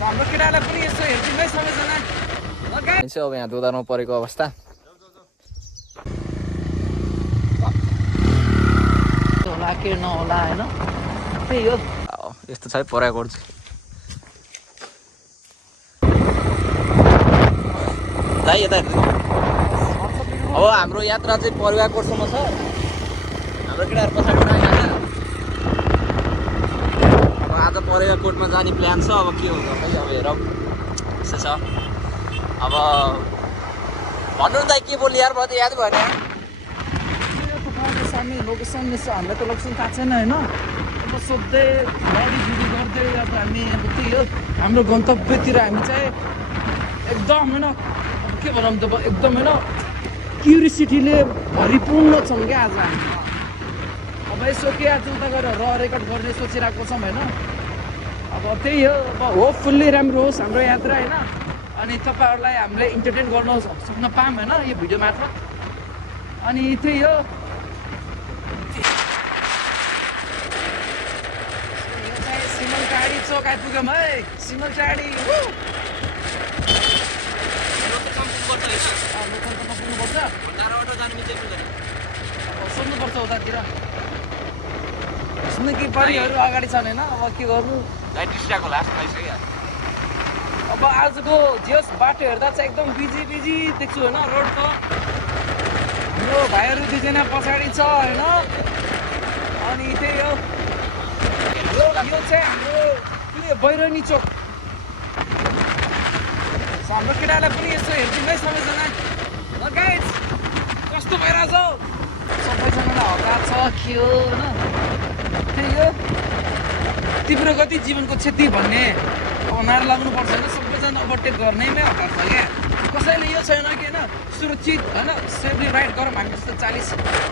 हाम्रो केटालाई पनि यसो हेरिदिनु है सबैजना। अब यहाँ दोधारमा परेको अवस्था होला के नहोला होइन, त्यही हो। यस्तो छ है परेको चाहिँ। यता अब हाम्रो यात्रा चाहिँ परेवा कोटसम्म छ। हाम्रो केटाहरू पछाडि आइहाल्छ। अब आज परेवा कोटमा जाने प्लान छ। अब के हुन्छ खै, अब हेरौँ यस्तो छ। अब भन्नु त के बोल्ने यार, भयो त याद भएन। सामने लोकेसन हामीलाई त लोकेसन थाहा छैन होइन। अब सोध्दै गाडीजुडी गर्दै अब हामी अब त्यही हो हाम्रो गन्तव्यतिर हामी चाहिँ एकदम होइन, अब के भनौँ त एकदम होइन क्युरियोसिटीले भरिपूर्ण छौँ क्या आज हामी। अब यसो के आज उता गएर रेकर्ड गर्ने सोचिरहेको छौँ होइन। अब त्यही हो, अब होपफुल्ली राम्रो होस् हाम्रो यात्रा होइन। अनि तपाईँहरूलाई हामीले इन्टरटेन गर्न सक्न पाऊँ होइन यो भिडियो मात्र। अनि त्यही हो, सिमलटाडी चोक आइपुग्यौँ है। सिमलटाडी पुग्नुपर्छ, सोध्नुपर्छ उतातिर सुन्नु कि परिहरू अगाडि छन् होइन। अब के गर्नु, अब आजको जेस बाटो हेर्दा चाहिँ एकदम बिजी बिजी देख्छु होइन रोड त। हाम्रो भाइहरू दुईजना पछाडि छ होइन। अनि त्यही हो, यो चाहिँ हाम्रो बैरनी चोक। हाम्रो केटालाई पनि यसो हेरिदिनु है सबैजना। गाइज कस्तो भइरहेछ हौ, सबैजनालाई हतार छ के हो होइन। त्यही हो, तिम्रो गति जीवनको क्षति भन्ने नारा लाग्नुपर्छ होइन। सबैजना ओभरटेक गर्नैमै हतार छ क्या। कसैले यो छैन कि होइन सुरक्षित होइन सेफली राइड गरौँ। हामी जस्तो 40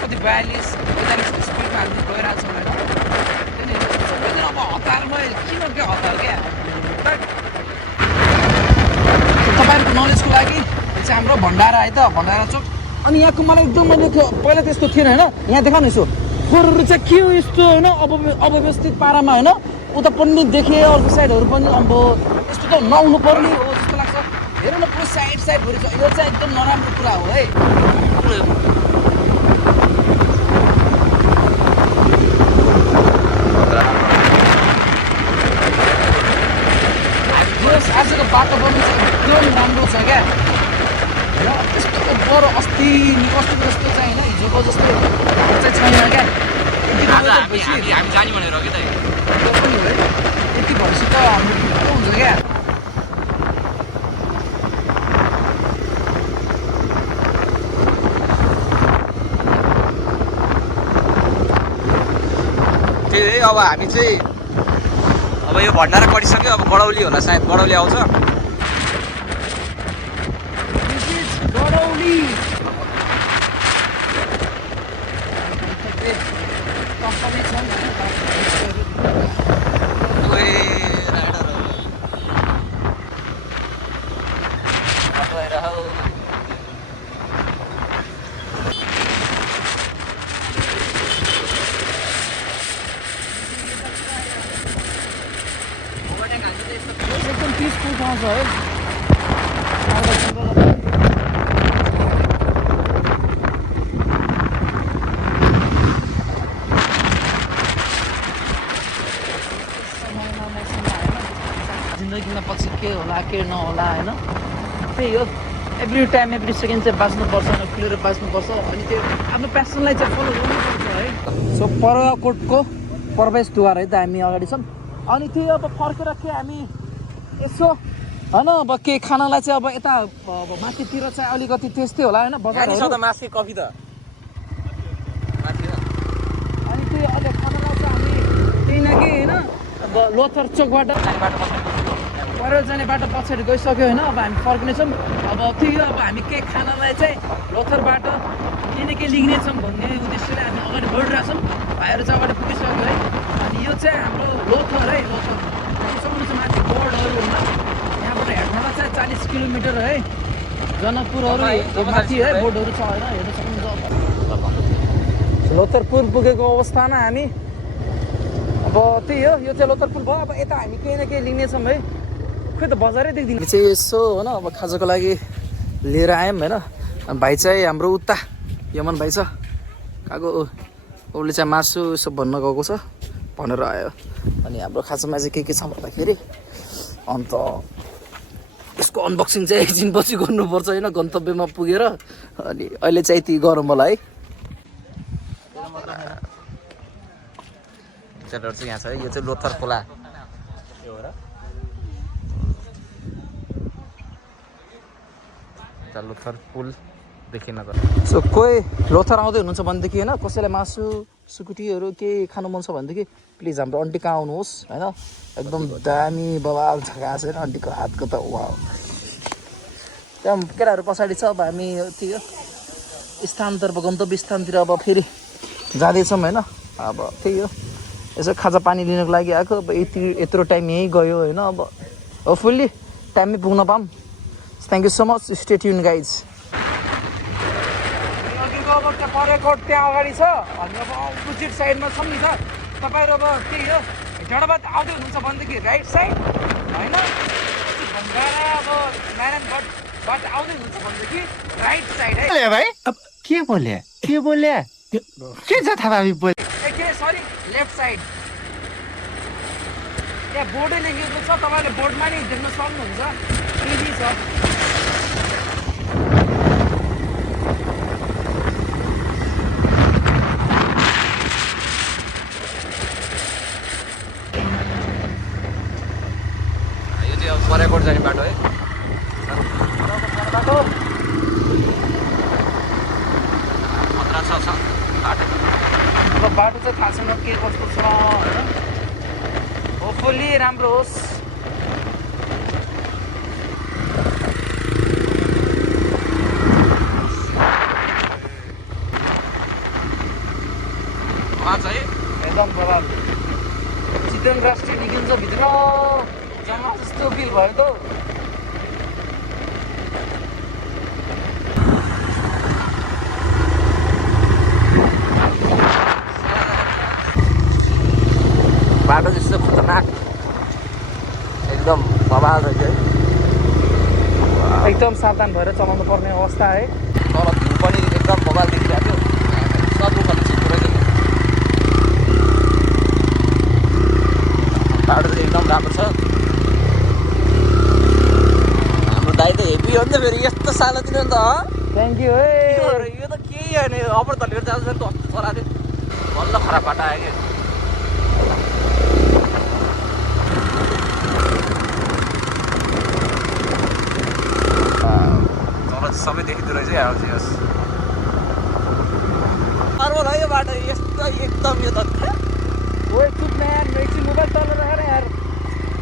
कति 42 45 स्पिडमा हामी गइरहेको छौँ होइन। सबैजना अब हतारमै किन क्या हतार क्या। तपाईँहरूको नलेजको लागि यो चाहिँ हाम्रो भण्डारा है त, भण्डारा चोक। अनि यहाँको मलाई एकदम मैले पहिला त्यस्तो थिएन होइन। यहाँ देखा न यसो फोहोरहरू चाहिँ के हो यस्तो होइन अव्यवस्थित पारामा होइन। उता पनि देखेँ अर्को साइडहरू पनि अब यस्तो त नहुनु पर्ने हो जस्तो लाग्छ। हेर न पुरै साइडभरि छ। यो चाहिँ एकदम नराम्रो कुरा हो है। आजको बाटो पनि एकदम राम्रो छ क्या। र यस्तो बरु अस्ति अस्तिको जस्तो चाहिँ होइन, हिजोको जस्तो चाहिँ छैन क्या। हामी जाने भनेर हो कि त यति भएपछि त हाम्रो हुन्छ क्या। त्यही अब हामी चाहिँ अब यो भण्डारा कटिसक्यो। अब गडौली होला सायद, गडौली आउँछ। गडौली एकदम पिसफुल ठाउँ छ है। जिन्दगीमा पछि के होला के नहोला होइन, त्यही हो। एभ्री टाइम एभ्री सेकेन्ड चाहिँ बाँच्नुपर्छ, खुलेर बाँच्नुपर्छ। अनि त्यो आफ्नो प्यासनलाई चाहिँ फलो गर्नुपर्छ है। सो पर्वकोटको प्रवेशद्वार है त हामी अगाडि छौँ। अनि त्यही अब फर्केर के हामी यसो होइन अब के खानालाई चाहिँ अब यता माथितिर चाहिँ अलिकति त्यस्तै होला होइन बजारहरू। मासु कफी त अनि त्यही अहिले खानालाई चाहिँ हामी त्यही न कि होइन अब लोथर चोकबाट पर जाने बाटो पछाडि गइसक्यो होइन। अब हामी फर्किनेछौँ। अब त्यही हो, अब हामी के खानालाई चाहिँ लोथरबाट केही न केही लिग्नेछौँ भन्ने उद्देश्यले हामी अगाडि बढिरहेको छौँ। भाइहरू चाहिँ अगाडि पुगिसक्यो है। अनि यो चाहिँ हाम्रो लोथर है। लोथर सक्नु चाहिँ माथि बोर्डहरू होइन। यहाँबाट हेर्नुमा चाहिँ 40 किलोमिटर है। जनकपुरहरू माथि है बोर्डहरू छ होइन, हेर्न सक्नुहुन्छ। लोथरपुर पुगेको अवस्थामा हामी अब त्यही हो, यो चाहिँ लोथरपुर भयो। अब यता हामी केही न केही लिनेछौँ है। खै त बजारै देख्दिनँ। हामी चाहिँ यसो होइन अब खाजाको लागि लिएर आयौँ होइन। भाइ चाहिँ हाम्रो उता यमन भाइ छ कहाँको उसले चाहिँ मासु यसो भन्न गएको छ भनेर आयो। अनि हाम्रो खाजामा चाहिँ के छ भन्दाखेरि अन्त यसको अनबक्सिङ चाहिँ एकछिनपछि गर्नुपर्छ होइन गन्तव्यमा पुगेर। अनि अहिले चाहिँ यति गरौँ होला है। पिक्चरहरू चाहिँ यहाँ छ है। यो चाहिँ लोथर खोला यो हो र लोथर पुल देखिन त। सो कोही लोथर आउँदै हुनुहुन्छ भनेदेखि होइन कसैलाई मासु सुकुटीहरू के खानु मन छ भनेदेखि प्लिज हाम्रो आन्टी कहाँ आउनुहोस् होइन। एकदम दामी बवाल झकास होइन आन्टीको हातको त वा। त्यहाँ केटाहरू पछाडि छ। अब हामी त्यो स्थानतर्फ गन्तव्य स्थानतिर अब फेरि जाँदैछौँ होइन। अब त्यही हो यसो खाजा पानी लिनको लागि आएको। अब यत्रो टाइम यहीँ गयो होइन। अब होपफुल्ली टाइममै पुग्न पाऊँ। Thank you so much. Stay tune guys. अब त्यहाँ परेकोट त्यहाँ अगाडि छ अनि अब अपोजिट साइडमा छ नि त तपाईँहरू। अब त्यही हो झडबाट आउँदै हुनुहुन्छ भनेदेखि राइट साइड होइन अब नारायणबाट आउँदै हुनुहुन्छ भनेदेखि राइट साइड है भाइ। अब के बोले के जथाभावी बोले के सरी लेफ्ट साइड त्यहाँ बोर्डै लेखेको छ। तपाईँले बोर्डमा नि देख्न सक्नुहुन्छ। इजी छ। परेकोट जाने बाटो है। बाटो बाटो अब बाटो चाहिँ थाहा छैन के कस्तो छ होइन। होपफुल्ली राम्रो होस्। एकदम बवाल चितवन राष्ट्रिय निकुञ्ज भित्र जम्मा जस्तो फिल भयो त। बाटो जस्तो खतरनाक एकदम बवाल रहेछ है। एकदम सावधान भएर चलाउनु पर्ने अवस्था है। तर भ्यू पनि एकदम बवाल देखिरहेको थियो। सब उखाल्नु छिटो रहेछ। बाटो चाहिँ एकदम राम्रो छ। हाम्रो दाइ त हेभी हो नि त फेरि यस्तो सानो दिन नि त। थ्याङ्क यू है। यो त केही होइन अपर धलेर जाँदा कस्तो चला थियो। बल्ल खराब बाटो आयो कि सबै देखिँदो रहेछ यार। होस् नर्मल है यो बाटो यस्तो एकदम यो त मोबाइल चलाएर राखेर यार।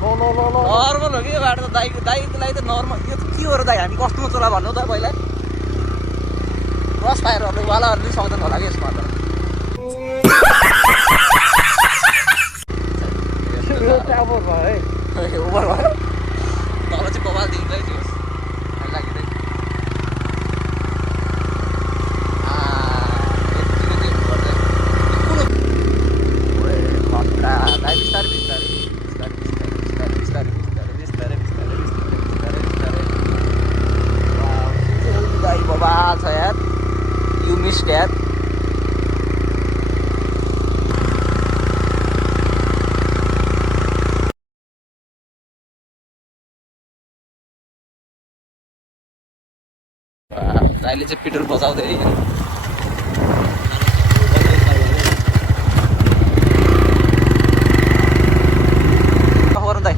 नर्मल हो कि यो बाटो त दाइको लागि त नर्मल। यो त के हो र दाइ हामी कस्तोमा चला भन्नु त पहिला क्रस फायरवालाहरूले पनि सक्दैन होला कि यसमा त। ओभर भयो है। ओभर भयो तल चाहिँ बवाल देखिँदै थियो लागिँदै। बवाल छ यार। यु मिस्ड यार। दाइले चाहिँ पेट्रोल बचाउँदै दाइ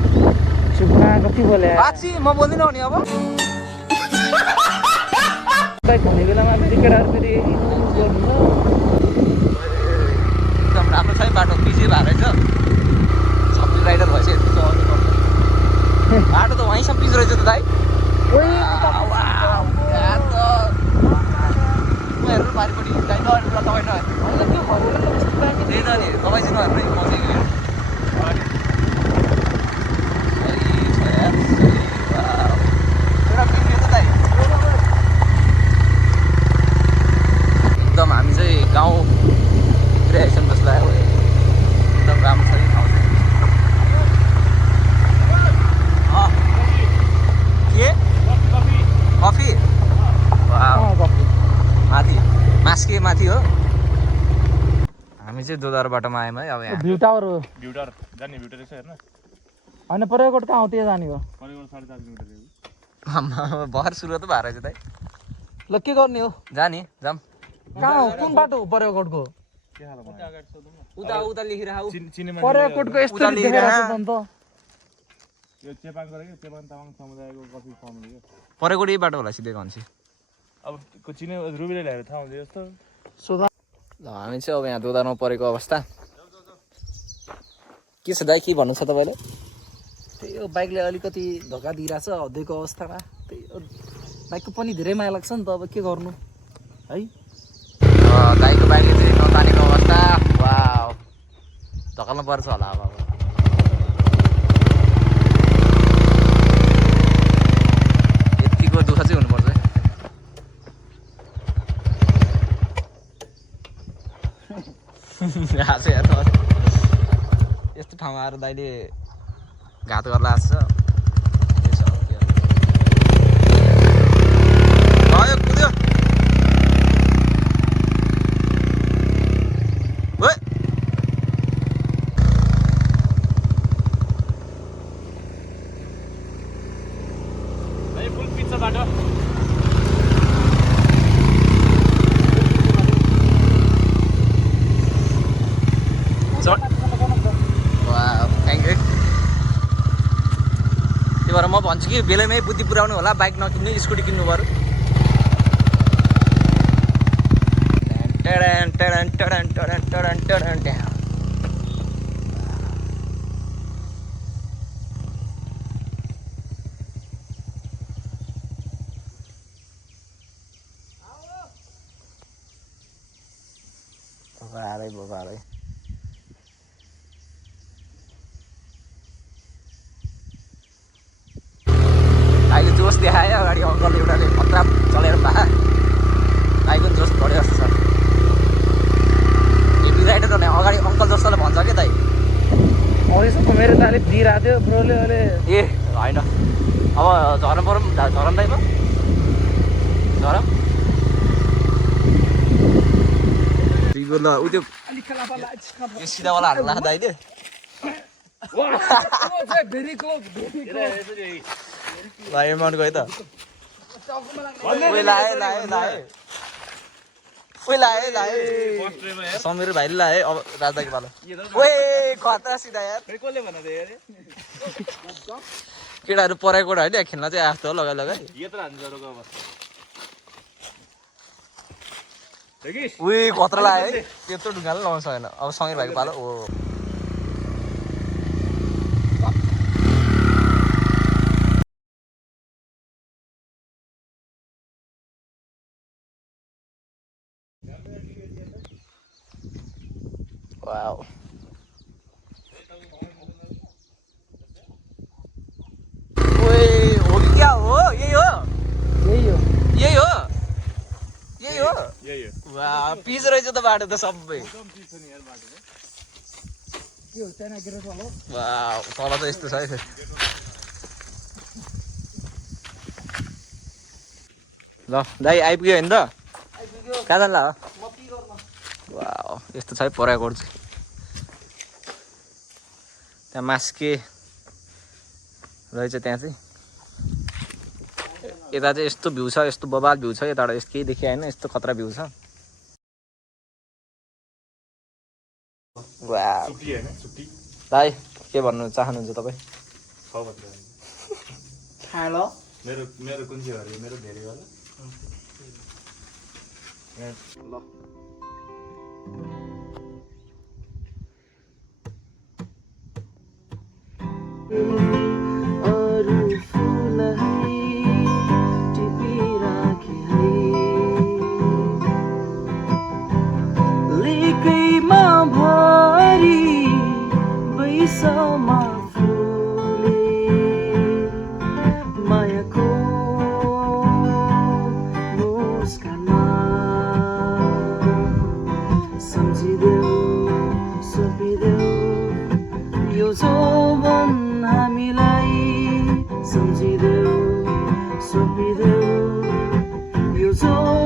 कति बोले बाछी म बोल्दिनँ नि अब। भन्ने बेलामा फेरि केटाहरू फेरि एकदम राम्रो छ है बाटो। बिजी भएर रहेछ सब्जी राइडर भइसक्यो। बाटो त वहीँसम्म बिज रहेछ त दाइ। हेर्नु पारिपट्टि दाइ नहेर्नु ल तपाईँ नहेर्नु। त्यही त नि तपाईँ चाहिँ नहेर्नु नि म चाहिँ हेर्नु। एकदम हामी चाहिँ गाउँतिर आइसक्यौँ जस्तो लाग्यो। एकदम राम्रो छ नि ठाउँ चाहिँ। चाहिँ दोधार बाटोमा आयौँ है अब यहाँ भ्यू टावर हो भ्युटार जाने भ्युटार रहेछ हेर्न होइन पर्यटक कहाँ हो त्यहाँ जाने हो करिब 4.5 किलोमिटर हो भर सुरु त भएर चाहिँ ल के गर्ने हो जाने जाम कहाँ हो कुन बाटो हो पर्यटकको के हाल उता उता लेखिरहेको चिनेमा पर्यटकको यस्तो देखाइरहेको छ नि त यो चेपाङ गरेको चेपाङ तामाङ समुदायको कफी फार्म हो यो परेको यही बाटो होला सिधै गन्छ अब चिने रुबीले ल्याएर थाहा हुन्छ जस्तो सोधा ल हामी चाहिँ अब यहाँ दोधारमा परेको अवस्था के छ दाइ के भन्नु छ तपाईँले त्यही हो बाइकले अलिकति धोका दिइरहेछ हद्दैको अवस्थामा त्यही हो बाइकको पनि धेरै माया लाग्छ नि त अब के गर्नु है दाइको बाइकले चाहिँ नतानेको अवस्था वा धकाल्नु पर्छ होला अब यतिको दुःख चाहिँ हुनुपर्छ है हाँसो हेर्नु यस्तो ठाउँमा आएर दाइले घात गर्ला आएको छ कुद्यो फुल पिच्चा बाटो थ्याङ्क यू त्यही भएर म भन्छु कि बेलैमै बुद्धि पुऱ्याउनु होला बाइक नकिन्नु स्कुटी किन्नु पऱ्यो भोकालै अहिले जोस देखायो अगाडि अङ्कल एउटाले खतरा चलेर भए दाइको जोस बढ्यो जस्तो छ हेभी राइडर भने अगाडि अङ्कल जस्तोले भन्छ क्या दाइ अहिलेसम्म मेरो दाले दिइरहेको थियो ब्रोले अहिले ए होइन अब झरम परम झरम दाइमा झरम ल उ त्यो सिधावाला हाल्नु दाइले भेरी क्लोज लाए मन गयो त ओइ लाए समीर भाइले लाए अब राजदाको पालो ओए खतरा सिधा यार कसले भन्न दे अरे केटाहरू पराएको होइन खेल्न चाहिँ आएको हो लगाइ यत्रो हान्छ जरोको अवस्था देखिस उही खतरा लाग्यो है त्यत्रो ढुङ्गाले लगाउन सकेन अब समीर भाइको पालो ओ वाओ ओए हो कि क्या हो यही हो वाह पिच रहेछ त बाटो त सबै वाह तल त यस्तो छ है ल दाइ आइपुग्यो होइन त कहाँ जान्ला हो वाह यस्तो छ है पराकोट चाहिँ त्यहाँ मास्के रहेछ त्यहाँ चाहिँ यता चाहिँ यस्तो भ्यू छ यस्तो बबाल भ्यू छ यताबाट यस्तो केही देखियो होइन यस्तो खतरा भ्यू छ वाह दाइ के भन्नु चाहनुहुन्छ तपाईँ हेलो मेरो कुन चाहिँ हो मेरो धेरै होला ल So